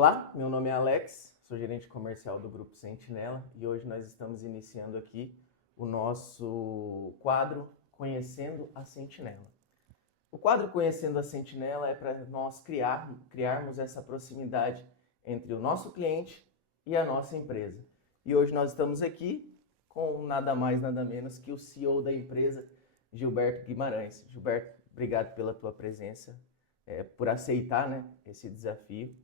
Olá, meu nome é Alex, sou gerente comercial do Grupo Sentinela e hoje nós estamos iniciando aqui o nosso quadro Conhecendo a Sentinela. O quadro Conhecendo a Sentinela é para nós criarmos essa proximidade entre o nosso cliente e a nossa empresa. E hoje nós estamos aqui com nada mais, nada menos que o CEO da empresa, Gilberto Guimarães. Gilberto, obrigado pela tua presença, por aceitar, né, esse desafio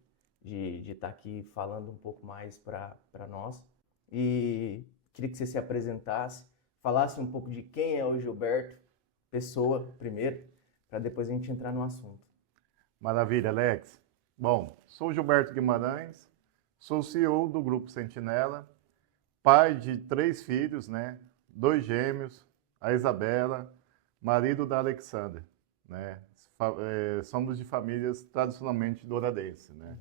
de estar aqui falando um pouco mais para nós. E queria que você se apresentasse, falasse um pouco de quem é o Gilberto, pessoa primeiro, para depois a gente entrar no assunto. Maravilha, Alex. Bom, sou Gilberto Guimarães, sou CEO do Grupo Sentinela, pai de 3 filhos, né? 2 gêmeos, a Isabela, marido da Alexandra, né? Somos de famílias tradicionalmente douradenses, né?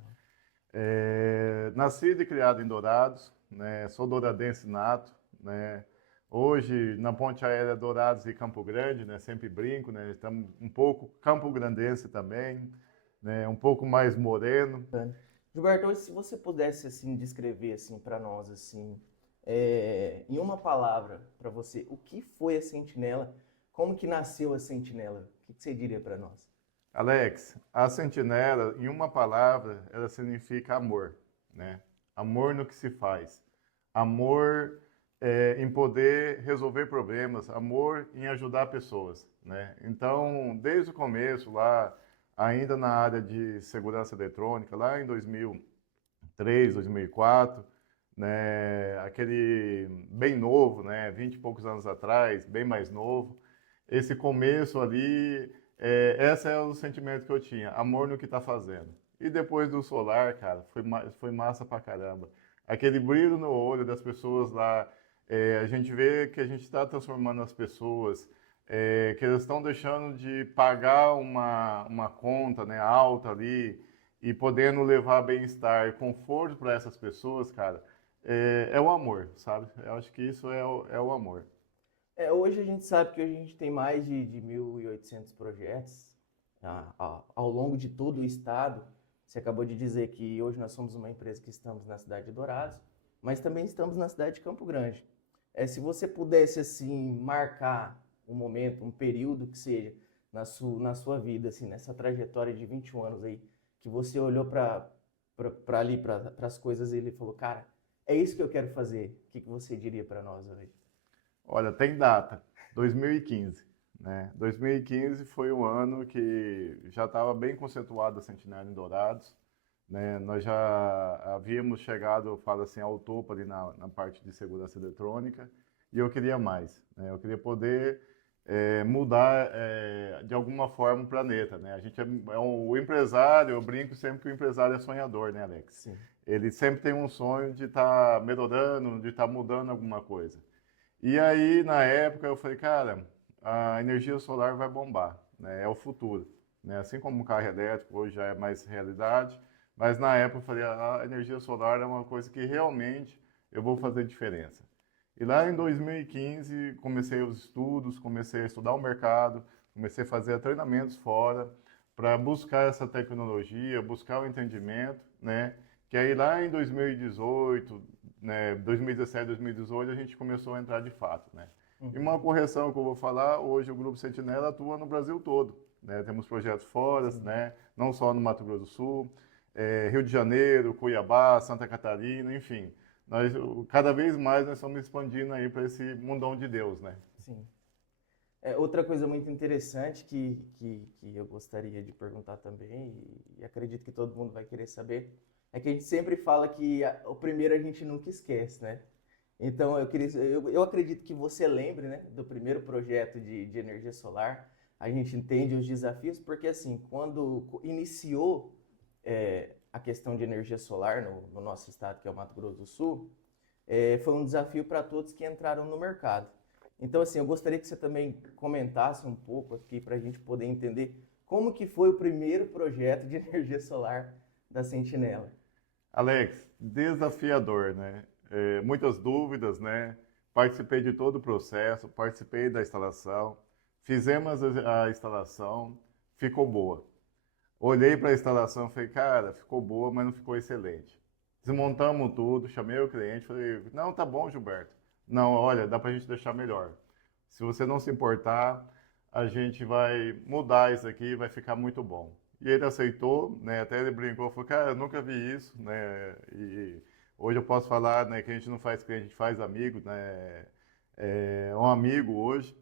Nascido e criado em Dourados, né? Sou douradense nato, né? Hoje, na Ponte Aérea Dourados e Campo Grande, né? Sempre brinco, né? Estamos um pouco campo-grandense também, né? Um pouco mais moreno. Gilberto, hoje, se você pudesse assim descrever assim para nós assim, em uma palavra para você, o que foi a Sentinela? Como que nasceu a Sentinela? O que você diria para nós? Alex, a sentinela, em uma palavra, ela significa amor, né? Amor no que se faz. Amor em poder resolver problemas, amor em ajudar pessoas, né? Então, desde o começo, lá, ainda na área de segurança eletrônica, lá em 2003, 2004, né? Aquele bem novo, né? 20 e poucos anos atrás, bem mais novo. Esse começo ali, esse é o sentimento que eu tinha, amor no que está fazendo. E depois do solar, cara, foi massa pra caramba. Aquele brilho no olho das pessoas lá, a gente vê que a gente está transformando as pessoas, que elas estão deixando de pagar uma conta, né, alta ali e podendo levar bem-estar e conforto para essas pessoas, cara, é o amor, sabe? Eu acho que isso é o amor. Hoje a gente sabe que hoje a gente tem mais de 1.800 projetos ao longo de todo o estado. Você acabou de dizer que hoje nós somos uma empresa que estamos na cidade de Dourados, mas também estamos na cidade de Campo Grande. Se você pudesse assim marcar um momento, um período que seja na sua vida, assim, nessa trajetória de 21 anos aí, que você olhou para ali, para as coisas e ele falou, cara, é isso que eu quero fazer. O que você diria para nós hoje? Olha, tem data, 2015, né? 2015 foi um ano que já estava bem conceituado a Sentinela em Dourados, né? Nós já havíamos chegado, eu falo assim, ao topo ali na parte de segurança eletrônica e eu queria mais, né? Eu queria poder mudar de alguma forma o planeta, né? A gente o empresário, eu brinco sempre que o empresário é sonhador, né, Alex? Sim. Ele sempre tem um sonho de estar melhorando, de estar mudando alguma coisa. E aí, na época, eu falei, cara, a energia solar vai bombar, né? É o futuro, né? Assim como o carro elétrico hoje já é mais realidade, mas na época eu falei, a energia solar é uma coisa que realmente eu vou fazer diferença. E lá em 2015, comecei os estudos, comecei a estudar o mercado, comecei a fazer treinamentos fora para buscar essa tecnologia, buscar o entendimento, né? Que aí lá em 2018, né, 2017, 2018, a gente começou a entrar de fato, né? E uma Uhum. correção que eu vou falar, hoje o Grupo Sentinela atua no Brasil todo, né? Temos projetos fora, Sim. né? Não só no Mato Grosso do Sul, Rio de Janeiro, Cuiabá, Santa Catarina, enfim. Cada vez mais nós estamos expandindo aí para esse mundão de Deus, né? Sim. Outra coisa muito interessante que eu gostaria de perguntar também, e acredito que todo mundo vai querer saber, é que a gente sempre fala que o primeiro a gente nunca esquece, né? Então eu acredito que você lembre, né, do primeiro projeto de energia solar. A gente entende os desafios, porque assim, quando iniciou a questão de energia solar no nosso estado, que é o Mato Grosso do Sul, foi um desafio para todos que entraram no mercado. Então, assim, eu gostaria que você também comentasse um pouco aqui para a gente poder entender como que foi o primeiro projeto de energia solar da Sentinela. Alex, desafiador, né? Muitas dúvidas, né? Participei de todo o processo, participei da instalação, fizemos a instalação, ficou boa. Olhei para a instalação e falei, cara, ficou boa, mas não ficou excelente. Desmontamos tudo, chamei o cliente, falei, não, tá bom, Gilberto. Não, olha, dá para a gente deixar melhor. Se você não se importar, a gente vai mudar isso aqui, vai ficar muito bom. E ele aceitou, né? Até ele brincou, falou, cara, eu nunca vi isso, né? E hoje eu posso falar, né, que a gente não faz cliente, a gente faz amigo, né? É um amigo hoje.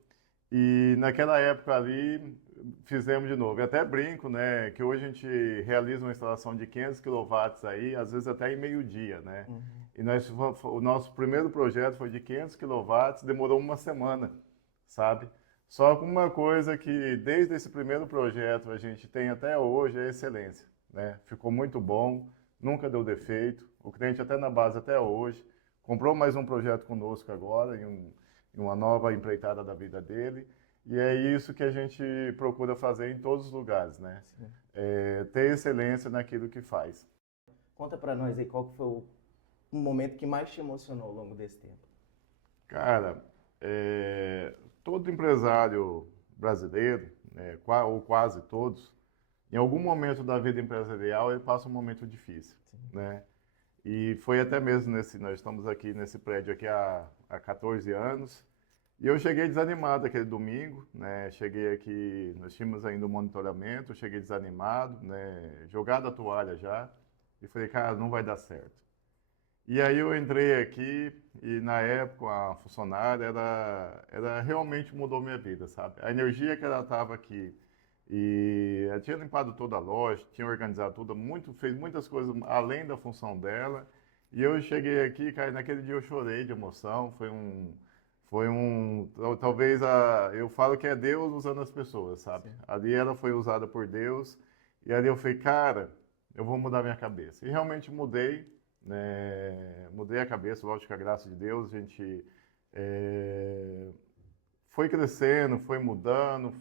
E naquela época ali, fizemos de novo. Eu até brinco, né, que hoje a gente realiza uma instalação de 500 quilowatts aí, às vezes até em meio-dia, né? Uhum. E o nosso primeiro projeto foi de 500 quilowatts, demorou uma semana, sabe? Só que uma coisa que desde esse primeiro projeto a gente tem até hoje é a excelência, né? Ficou muito bom, nunca deu defeito. O cliente até na base até hoje comprou mais um projeto conosco agora, em uma nova empreitada da vida dele. E é isso que a gente procura fazer em todos os lugares, né? Sim. Ter excelência naquilo que faz. Conta pra nós aí qual que foi o momento que mais te emocionou ao longo desse tempo. Cara, todo empresário brasileiro, né, ou quase todos, em algum momento da vida empresarial ele passa um momento difícil, Sim. né? E foi até mesmo nós estamos aqui nesse prédio aqui há 14 anos, e eu cheguei desanimado aquele domingo, né? Cheguei aqui, nós tínhamos ainda o monitoramento, eu cheguei desanimado, né? Jogado a toalha já, e falei, cara, não vai dar certo. E aí eu entrei aqui e na época a funcionária, ela realmente mudou minha vida, sabe? A energia que ela estava aqui e ela tinha limpado toda a loja, tinha organizado tudo, fez muitas coisas além da função dela. E eu cheguei aqui, cara, naquele dia eu chorei de emoção, talvez eu falo que é Deus usando as pessoas, sabe? Sim. Ali ela foi usada por Deus e ali eu falei, cara, eu vou mudar minha cabeça. E realmente mudei, né? Mudei a cabeça, lógico que a graça de Deus, a gente foi crescendo, foi mudando,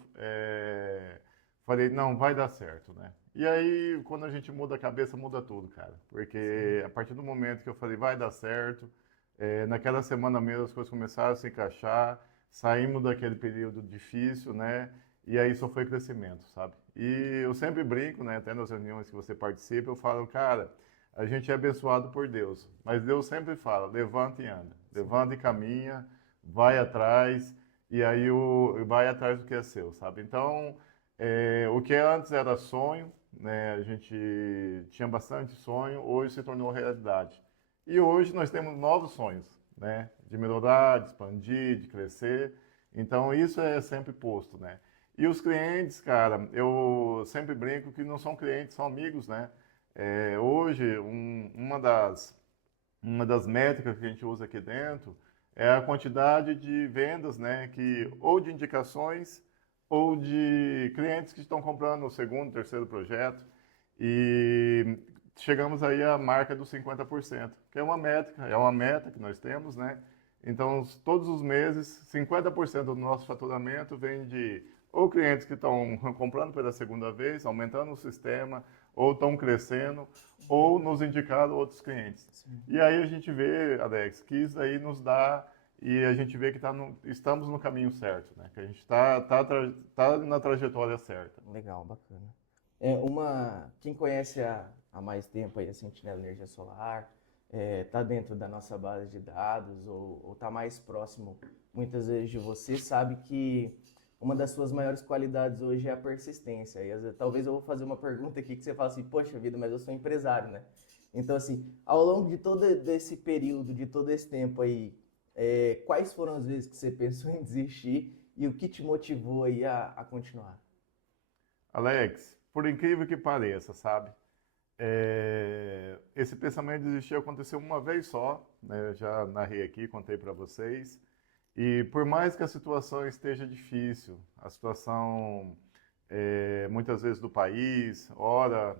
falei, não, vai dar certo, né? E aí, quando a gente muda a cabeça, muda tudo, cara. Porque Sim. a partir do momento que eu falei, vai dar certo, naquela semana mesmo as coisas começaram a se encaixar, saímos daquele período difícil, né? E aí só foi crescimento, sabe? E eu sempre brinco, né? Até nas reuniões que você participa, eu falo, cara, a gente é abençoado por Deus, mas Deus sempre fala, levanta e anda, levanta e caminha, vai atrás, e aí vai atrás do que é seu, sabe? Então, o que antes era sonho, né? A gente tinha bastante sonho, hoje se tornou realidade. E hoje nós temos novos sonhos, né? De melhorar, de expandir, de crescer. Então, isso é sempre posto, né? E os clientes, cara, eu sempre brinco que não são clientes, são amigos, né? Hoje, uma das métricas que a gente usa aqui dentro é a quantidade de vendas, né? Ou de indicações ou de clientes que estão comprando o segundo, terceiro projeto. E chegamos aí à marca dos 50%, que é uma meta que nós temos, né? Então, todos os meses, 50% do nosso faturamento vem de ou clientes que estão comprando pela segunda vez, aumentando o sistema, ou estão crescendo, ou nos indicaram outros clientes. Sim. E aí a gente vê, Alex, que isso aí nos dá, e a gente vê que estamos no caminho certo, né? Que a gente tá na trajetória certa. Legal, bacana. Quem conhece há mais tempo aí a Sentinela Energia Solar, tá dentro da nossa base de dados ou tá mais próximo muitas vezes de você, sabe que uma das suas maiores qualidades hoje é a persistência. E talvez eu vou fazer uma pergunta aqui que você fala assim, poxa vida, mas eu sou empresário, né? Então assim, ao longo de todo esse período, de todo esse tempo aí, quais foram as vezes que você pensou em desistir e o que te motivou aí a continuar? Alex, por incrível que pareça, sabe? Esse pensamento de desistir aconteceu uma vez só, né? Eu já narrei aqui, contei para vocês. E por mais que a situação esteja difícil, a situação muitas vezes do país, ora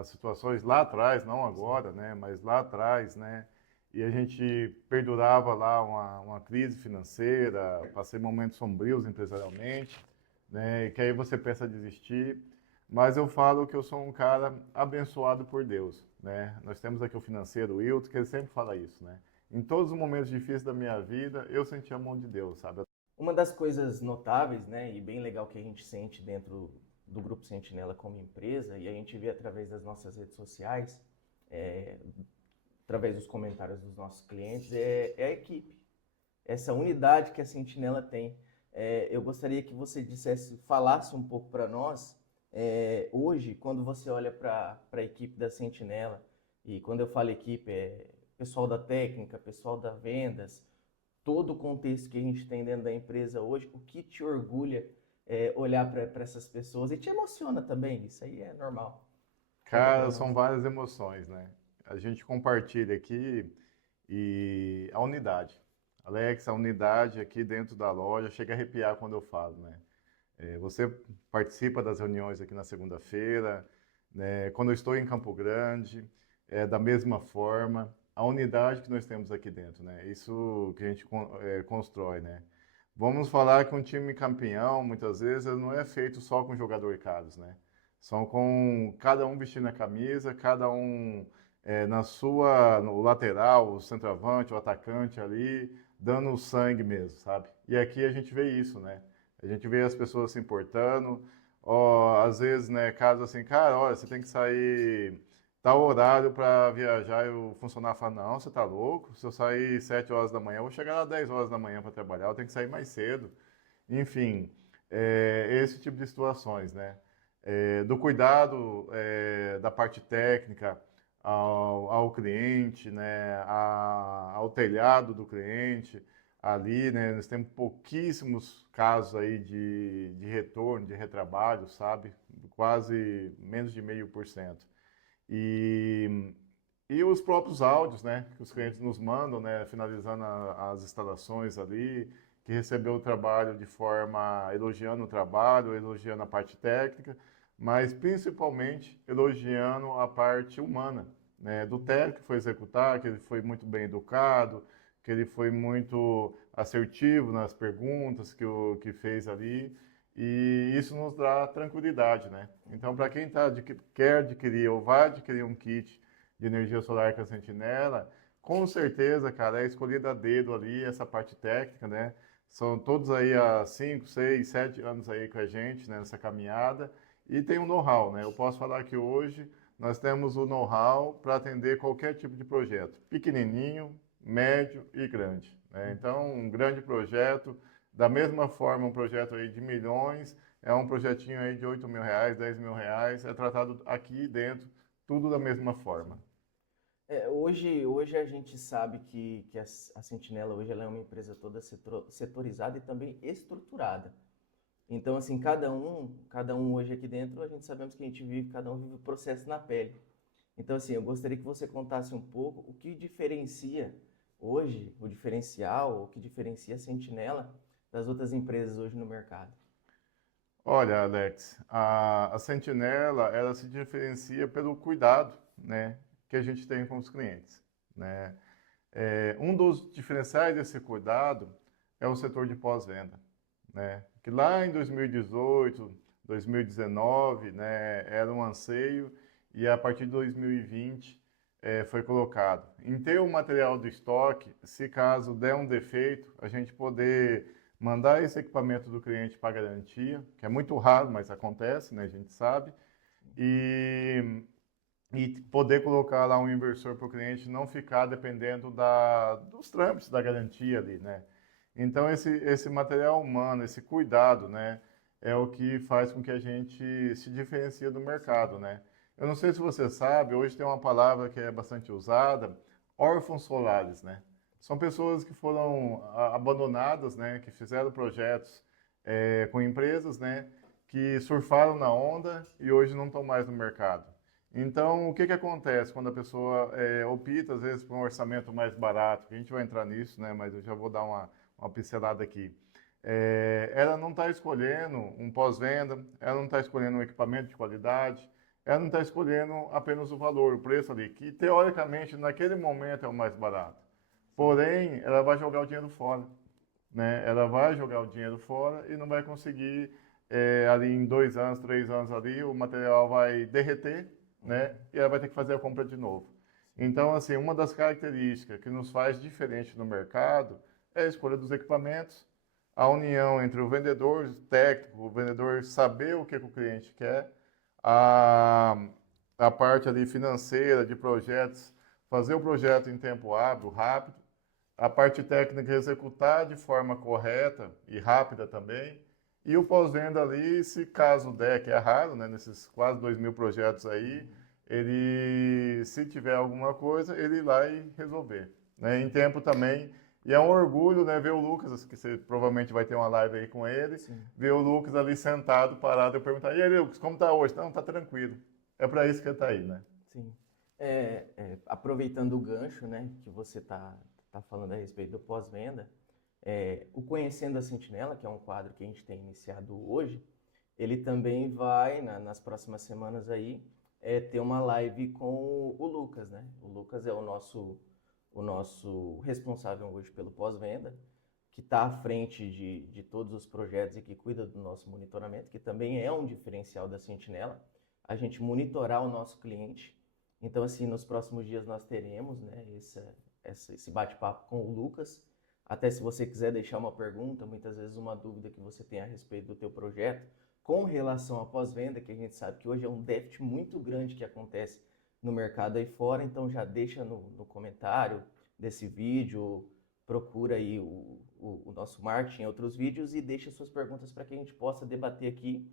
as situações lá atrás, não agora, né? Mas lá atrás, né? E a gente perdurava lá uma crise financeira, passei momentos sombrios empresarialmente, né? E que aí você pensa em desistir. Mas eu falo que eu sou um cara abençoado por Deus, né? Nós temos aqui o financeiro, o Wilton, que ele sempre fala isso, né? Em todos os momentos difíceis da minha vida, eu senti a mão de Deus, sabe? Uma das coisas notáveis, né, e bem legal que a gente sente dentro do Grupo Sentinela como empresa, e a gente vê através das nossas redes sociais, através dos comentários dos nossos clientes, é a equipe, essa unidade que a Sentinela tem. Eu gostaria que você falasse um pouco para nós, hoje, quando você olha para a equipe da Sentinela, e quando eu falo equipe, pessoal da técnica, pessoal da vendas, todo o contexto que a gente tem dentro da empresa hoje, o que te orgulha olhar para essas pessoas e te emociona também, isso aí é normal. Conta para Cara, nós. são várias emoções, né? A gente compartilha aqui e a unidade. Alex, a unidade aqui dentro da loja, chega a arrepiar quando eu falo, né? Você participa das reuniões aqui na segunda-feira, né? Quando eu estou em Campo Grande, da mesma forma, a unidade que nós temos aqui dentro, né? Isso que a gente constrói, né? Vamos falar que um time campeão, muitas vezes, ele não é feito só com jogadores caros, né? São com cada um vestindo a camisa, cada um no lateral, o centroavante, o atacante ali, dando o sangue mesmo, sabe? E aqui a gente vê isso, né? A gente vê as pessoas se importando, ó, às vezes, né, caso assim, cara, olha, você tem que sair tal horário para viajar, e o funcionário fala, não, você tá louco? Se eu sair 7 horas da manhã, eu vou chegar lá 10 horas da manhã para trabalhar, eu tenho que sair mais cedo. Enfim, esse tipo de situações, né? Do cuidado da parte técnica ao cliente, né? Ao telhado do cliente, ali, né? Nós temos pouquíssimos casos aí de retorno, de retrabalho, sabe? Quase menos de 0,5%. E, e os próprios áudios, né, que os clientes nos mandam, né, finalizando as instalações ali, que recebeu o trabalho de forma elogiando o trabalho, elogiando a parte técnica, mas principalmente elogiando a parte humana, né, do técnico que foi executar, que ele foi muito bem educado, que ele foi muito assertivo nas perguntas que fez ali. E isso nos dá tranquilidade, né? Então, para quem quer adquirir ou vai adquirir um kit de energia solar com a Sentinela, com certeza, cara, é escolhida a dedo ali essa parte técnica, né? São todos aí há 5, 6, 7 anos aí com a gente, né, nessa caminhada, e tem um know-how, né? Eu posso falar que hoje nós temos o know-how para atender qualquer tipo de projeto, pequenininho, médio e grande, né? Então, um grande projeto, da mesma forma, um projeto aí de milhões, é um projetinho aí de 8 mil reais, 10 mil reais, é tratado aqui dentro, tudo da mesma forma. Hoje a gente sabe que a Sentinela hoje ela é uma empresa toda setorizada e também estruturada. Então, assim, cada um hoje aqui dentro, a gente sabemos que a gente vive, cada um vive o processo na pele. Então, assim, eu gostaria que você contasse um pouco o que diferencia hoje, o diferencial, o que diferencia a Sentinela das outras empresas hoje no mercado. Olha, Alex, a Sentinela, ela se diferencia pelo cuidado, né, que a gente tem com os clientes, né? Um dos diferenciais desse cuidado é o setor de pós-venda, né? Que lá em 2018, 2019, né, era um anseio e a partir de 2020 foi colocado em ter o material do estoque, se caso der um defeito, a gente poder mandar esse equipamento do cliente para garantia, que é muito raro, mas acontece, né, a gente sabe, e poder colocar lá um inversor para o cliente não ficar dependendo dos trâmites da garantia ali, né? Então, esse material humano, esse cuidado, né, é o que faz com que a gente se diferencie do mercado, né? Eu não sei se você sabe, hoje tem uma palavra que é bastante usada, órfãos solares, né? São pessoas que foram abandonadas, né, que fizeram projetos com empresas, né, que surfaram na onda e hoje não estão mais no mercado. Então, o que que acontece quando a pessoa opta, às vezes, por um orçamento mais barato? A gente vai entrar nisso, né, mas eu já vou dar uma pincelada aqui. Ela não está escolhendo um pós-venda, ela não está escolhendo um equipamento de qualidade, ela não está escolhendo apenas o valor, o preço ali, que teoricamente naquele momento é o mais barato. Porém, ela vai jogar o dinheiro fora, né? Ela vai jogar o dinheiro fora e não vai conseguir, ali em 2 anos, 3 anos ali, o material vai derreter, né? E ela vai ter que fazer a compra de novo. Então, assim, uma das características que nos faz diferente no mercado é a escolha dos equipamentos, a união entre o vendedor técnico, o vendedor saber o que o cliente quer, a, a parte ali financeira de projetos, fazer o projeto em tempo hábil, rápido, a parte técnica executar de forma correta e rápida também, e o pós-venda ali, se caso der, que é raro, né, nesses quase 2.000 projetos aí, ele, se tiver alguma coisa, ele ir lá e resolver, né, em tempo também. E é um orgulho, né, ver o Lucas, que você provavelmente vai ter uma live aí com ele, Sim. ver o Lucas ali sentado, parado, eu perguntar, e aí, Lucas, como tá hoje? Não, tá tranquilo. É para isso que ele tá aí, né? Sim. Aproveitando o gancho, né, que você tá falando a respeito do pós-venda, o Conhecendo a Sentinela, que é um quadro que a gente tem iniciado hoje, ele também vai, nas próximas semanas aí, ter uma live com o Lucas, né? O Lucas é o nosso responsável hoje pelo pós-venda, que está à frente de todos os projetos e que cuida do nosso monitoramento, que também é um diferencial da Sentinela, a gente monitorar o nosso cliente. Então, assim, nos próximos dias nós teremos, né, esse bate-papo com o Lucas. Até se você quiser deixar uma pergunta, muitas vezes uma dúvida que você tem a respeito do teu projeto, com relação à pós-venda, que a gente sabe que hoje é um déficit muito grande que acontece no mercado aí fora, então já deixa no comentário desse vídeo, procura aí o nosso marketing em outros vídeos e deixa suas perguntas para que a gente possa debater aqui,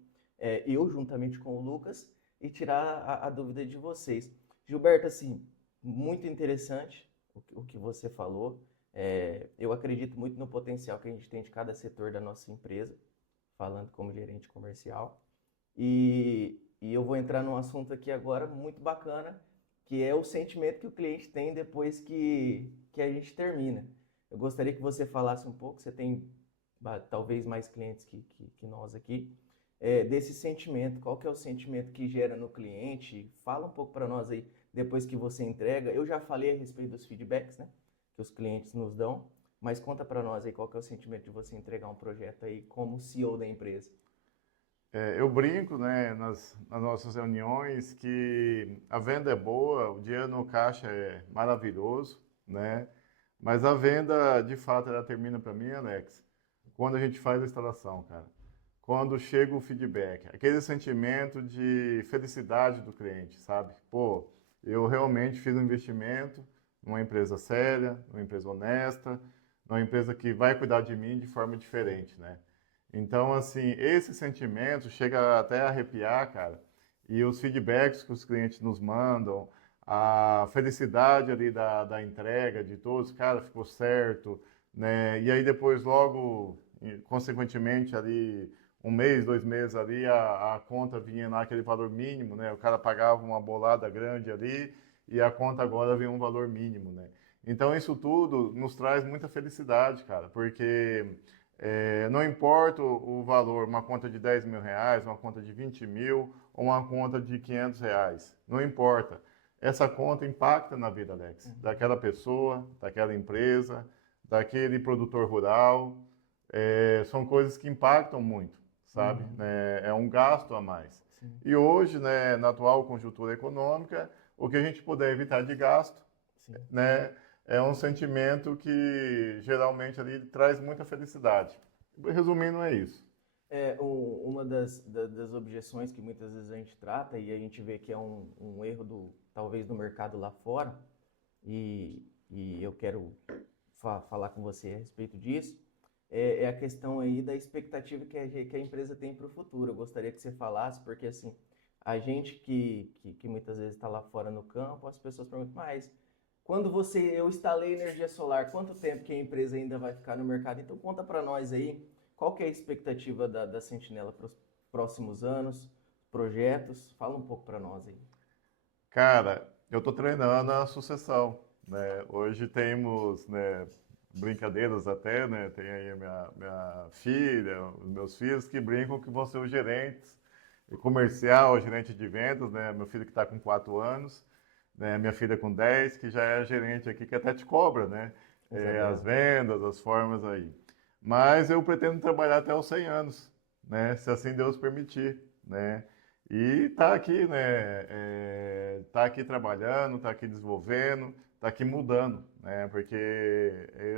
eu juntamente com o Lucas, e tirar a dúvida de vocês. Gilberto, assim, muito interessante o que você falou. Eu acredito muito no potencial que a gente tem de cada setor da nossa empresa, falando como gerente comercial. E eu vou entrar num assunto aqui agora muito bacana, que é o sentimento que o cliente tem depois que a gente termina. Eu gostaria que você falasse um pouco, você tem talvez mais clientes que nós aqui, desse sentimento, qual que é o sentimento que gera no cliente? Fala um pouco para nós aí, depois que você entrega. Eu já falei a respeito dos feedbacks, né, que os clientes nos dão, mas conta para nós aí qual que é o sentimento de você entregar um projeto aí como CEO da empresa. Eu brinco, né, nas nossas reuniões que a venda é boa, o dinheiro no caixa é maravilhoso, né? Mas a venda, de fato, ela termina para mim, Alex, quando a gente faz a instalação, cara. Quando chega o feedback, aquele sentimento de felicidade do cliente, sabe? Pô, eu realmente fiz um investimento numa empresa séria, numa empresa honesta, numa empresa que vai cuidar de mim de forma diferente, né? Então, assim, esse sentimento chega até a arrepiar, cara. E os feedbacks que os clientes nos mandam, a felicidade ali da entrega de todos, cara, ficou certo, né? E aí depois, logo, consequentemente, ali, um mês, 2 meses ali, a conta vinha lá aquele valor mínimo, né? O cara pagava uma bolada grande ali e a conta agora vem um valor mínimo, né? Então, isso tudo nos traz muita felicidade, cara, porque não importa o valor, uma conta de 10 mil reais, uma conta de 20 mil ou uma conta de 500 reais, não importa. Essa conta impacta na vida, Alex, daquela pessoa, daquela empresa, daquele produtor rural. São coisas que impactam muito, sabe? Uhum. É um gasto a mais. Sim, E hoje, né, na atual conjuntura econômica, o que a gente puder evitar de gasto, sim. né, é um sentimento que geralmente ali traz muita felicidade. Resumindo, é isso. Uma das objeções que muitas vezes a gente trata e a gente vê que é um erro talvez do mercado lá fora, e eu quero falar com você a respeito disso, é a questão aí da expectativa que a empresa tem para o futuro. Eu gostaria que você falasse, porque assim, a gente que muitas vezes está lá fora no campo, as pessoas perguntam, mas quando eu instalei energia solar, quanto tempo que a empresa ainda vai ficar no mercado? Então conta para nós aí, qual que é a expectativa da Sentinela para os próximos anos, projetos? Fala um pouco para nós aí. Cara, eu estou treinando a sucessão, né? Hoje temos, né, brincadeiras até, né? Tem aí a minha filha, os meus filhos que brincam que vão ser os gerentes comercial, o gerente de vendas, né? Meu filho que está com 4 anos, né? Minha filha com 10, que já é gerente aqui, que até te cobra, né? As Isabela. vendas, as formas aí. Mas eu pretendo trabalhar até os 100 anos, né? Se assim Deus permitir, né? E tá aqui, né? Tá aqui trabalhando, tá aqui desenvolvendo, tá aqui mudando, né? Porque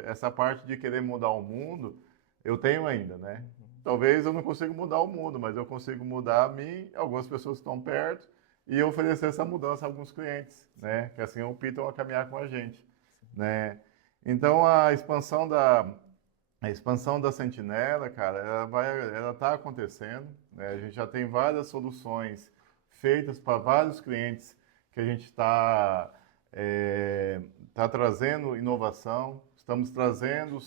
essa parte de querer mudar o mundo, Eu tenho ainda, né? Talvez eu não consiga mudar o mundo, mas eu consigo mudar a mim, algumas pessoas que estão perto, e oferecer essa mudança a alguns clientes, né? Que assim optam a caminhar com a gente, né? Então a expansão da Sentinela, cara, ela está acontecendo, né? A gente já tem várias soluções feitas para vários clientes que a gente tá trazendo inovação, estamos trazendo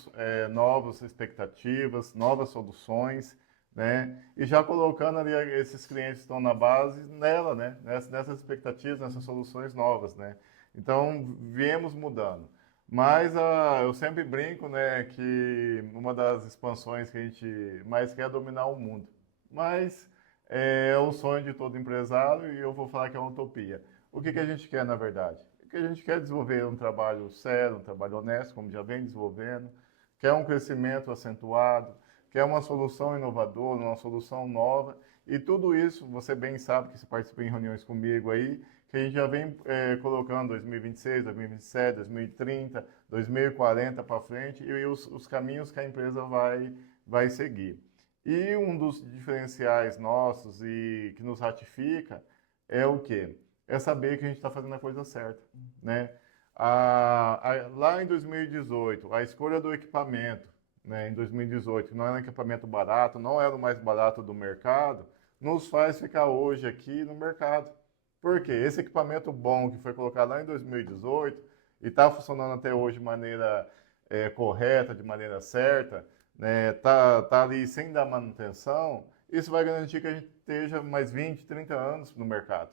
novas expectativas, novas soluções, né? E já colocando ali esses clientes que estão na base nela, né? Nessas expectativas, nessas soluções novas, né? Então, viemos mudando. Mas eu sempre brinco, né, que uma das expansões que a gente mais quer é dominar o mundo. Mas é o sonho de todo empresário e eu vou falar que é uma utopia. O que a gente quer, na verdade? O que a gente quer é desenvolver um trabalho sério, um trabalho honesto, como já vem desenvolvendo, quer um crescimento acentuado, quer uma solução inovadora, uma solução nova. E tudo isso, você bem sabe que você participa em reuniões comigo aí, que a gente já vem colocando 2026, 2027, 2030, 2040 para frente e os caminhos que a empresa vai seguir. E um dos diferenciais nossos e que nos ratifica é o quê? É saber que a gente está fazendo a coisa certa, né? Lá em 2018, a escolha do equipamento, né, em 2018, que não era um equipamento barato, não era o mais barato do mercado, nos faz ficar hoje aqui no mercado. Por quê? Esse equipamento bom que foi colocado lá em 2018 e está funcionando até hoje de maneira correta, de maneira certa, né, tá ali sem dar manutenção, isso vai garantir que a gente esteja mais 20, 30 anos no mercado,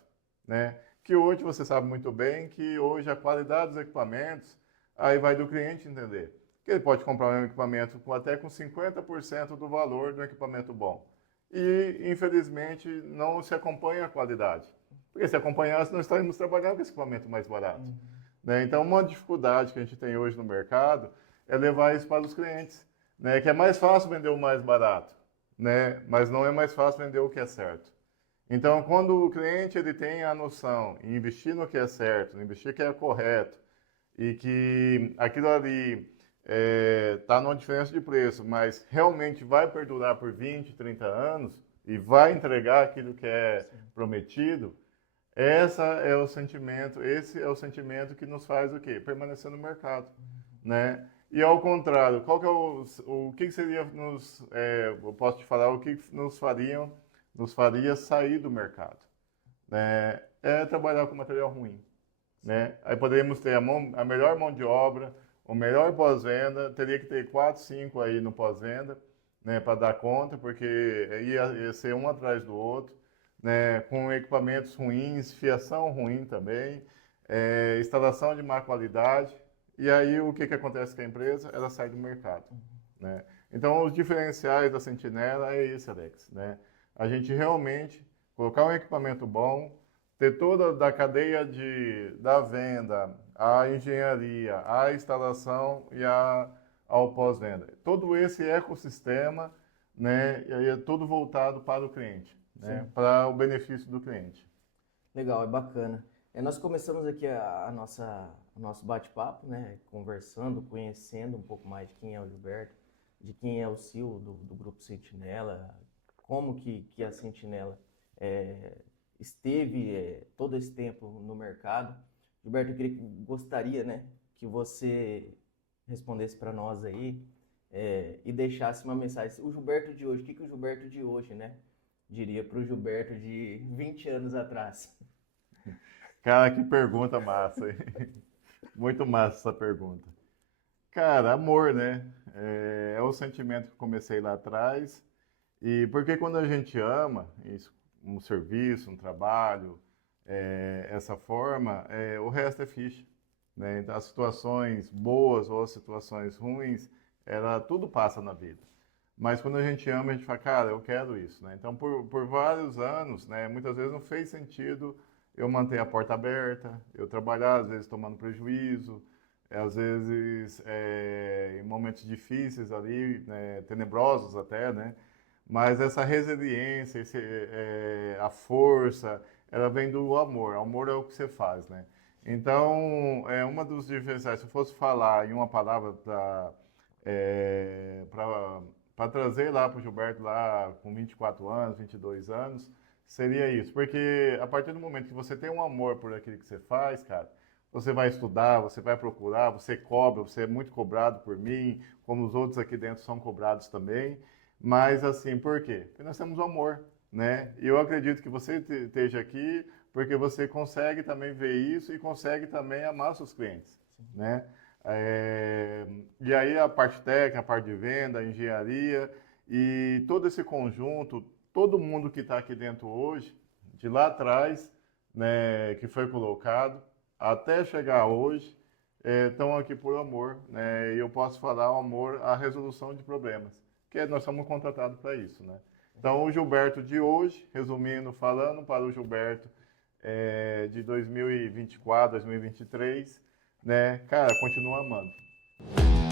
né? Que hoje você sabe muito bem que hoje a qualidade dos equipamentos, aí vai do cliente entender. Que ele pode comprar um equipamento até com 50% do valor do equipamento bom. E, infelizmente, não se acompanha a qualidade. Porque se acompanhasse, nós estaríamos trabalhando com esse equipamento mais barato. Né? Então, uma dificuldade que a gente tem hoje no mercado é levar isso para os clientes. Né? Que é mais fácil vender o mais barato, né? Mas não é mais fácil vender o que é certo. Então, quando o cliente ele tem a noção em investir no que é certo, investir no que é correto, e que aquilo ali está numa diferença de preço, mas realmente vai perdurar por 20, 30 anos e vai entregar aquilo que é prometido, esse é o sentimento que nos faz o quê? Permanecer no mercado, né? E ao contrário, qual que é o que seria eu posso te falar o que nos faria sair do mercado, né? É trabalhar com material ruim, né? Aí poderíamos ter a melhor mão de obra, o melhor pós-venda, teria que ter 4, 5 aí no pós-venda, né, para dar conta, porque ia ser um atrás do outro, né, com equipamentos ruins, fiação ruim também, instalação de má qualidade, e aí o que acontece com a empresa? Ela sai do mercado, né? Então, os diferenciais da Sentinela é isso, Alex, né? A gente realmente colocar um equipamento bom, ter toda da cadeia da venda, a engenharia, a instalação e ao pós-venda. Todo esse ecossistema, né, e aí é tudo voltado para o cliente, né, para o benefício do cliente. Legal, é bacana. Nós começamos aqui o nosso bate-papo, né, conversando, conhecendo um pouco mais de quem é o Gilberto, de quem é o CEO do Grupo Sentinela, como que a Sentinela esteve todo esse tempo no mercado. Gilberto, gostaria, né, que você respondesse para nós aí e deixasse uma mensagem. O Gilberto de hoje, o que o Gilberto de hoje, né, diria para o Gilberto de 20 anos atrás? Cara, que pergunta massa, hein? Muito massa essa pergunta. Cara, amor, né? É o sentimento que eu comecei lá atrás. E porque quando a gente ama isso, um serviço, um trabalho, essa forma, o resto é ficha, né? Então, as situações boas ou as situações ruins, tudo passa na vida. Mas quando a gente ama, a gente fala, cara, eu quero isso, né? Então, por vários anos, né, muitas vezes não fez sentido eu manter a porta aberta, eu trabalhar, às vezes tomando prejuízo, às vezes em momentos difíceis ali, né, tenebrosos até, né? Mas essa resiliência, a força, ela vem do amor. O amor é o que você faz, né? Então, uma dos diferenciais, se eu fosse falar em uma palavra para para trazer lá para o Gilberto, lá com 24 anos, 22 anos, seria isso. Porque a partir do momento que você tem um amor por aquilo que você faz, cara, você vai estudar, você vai procurar, você cobra, você é muito cobrado por mim, como os outros aqui dentro são cobrados também. Mas assim, por quê? Porque nós temos o amor, né? E eu acredito que você esteja aqui porque você consegue também ver isso e consegue também amar seus clientes, né? E aí a parte técnica, a parte de venda, a engenharia e todo esse conjunto, todo mundo que está aqui dentro hoje, de lá atrás, né, que foi colocado, até chegar hoje, estão aqui por amor, né? E eu posso falar o amor à resolução de problemas, que nós somos contratados para isso, né? Então, o Gilberto de hoje, resumindo, falando para o Gilberto de 2024, 2023, né? Cara, continua amando.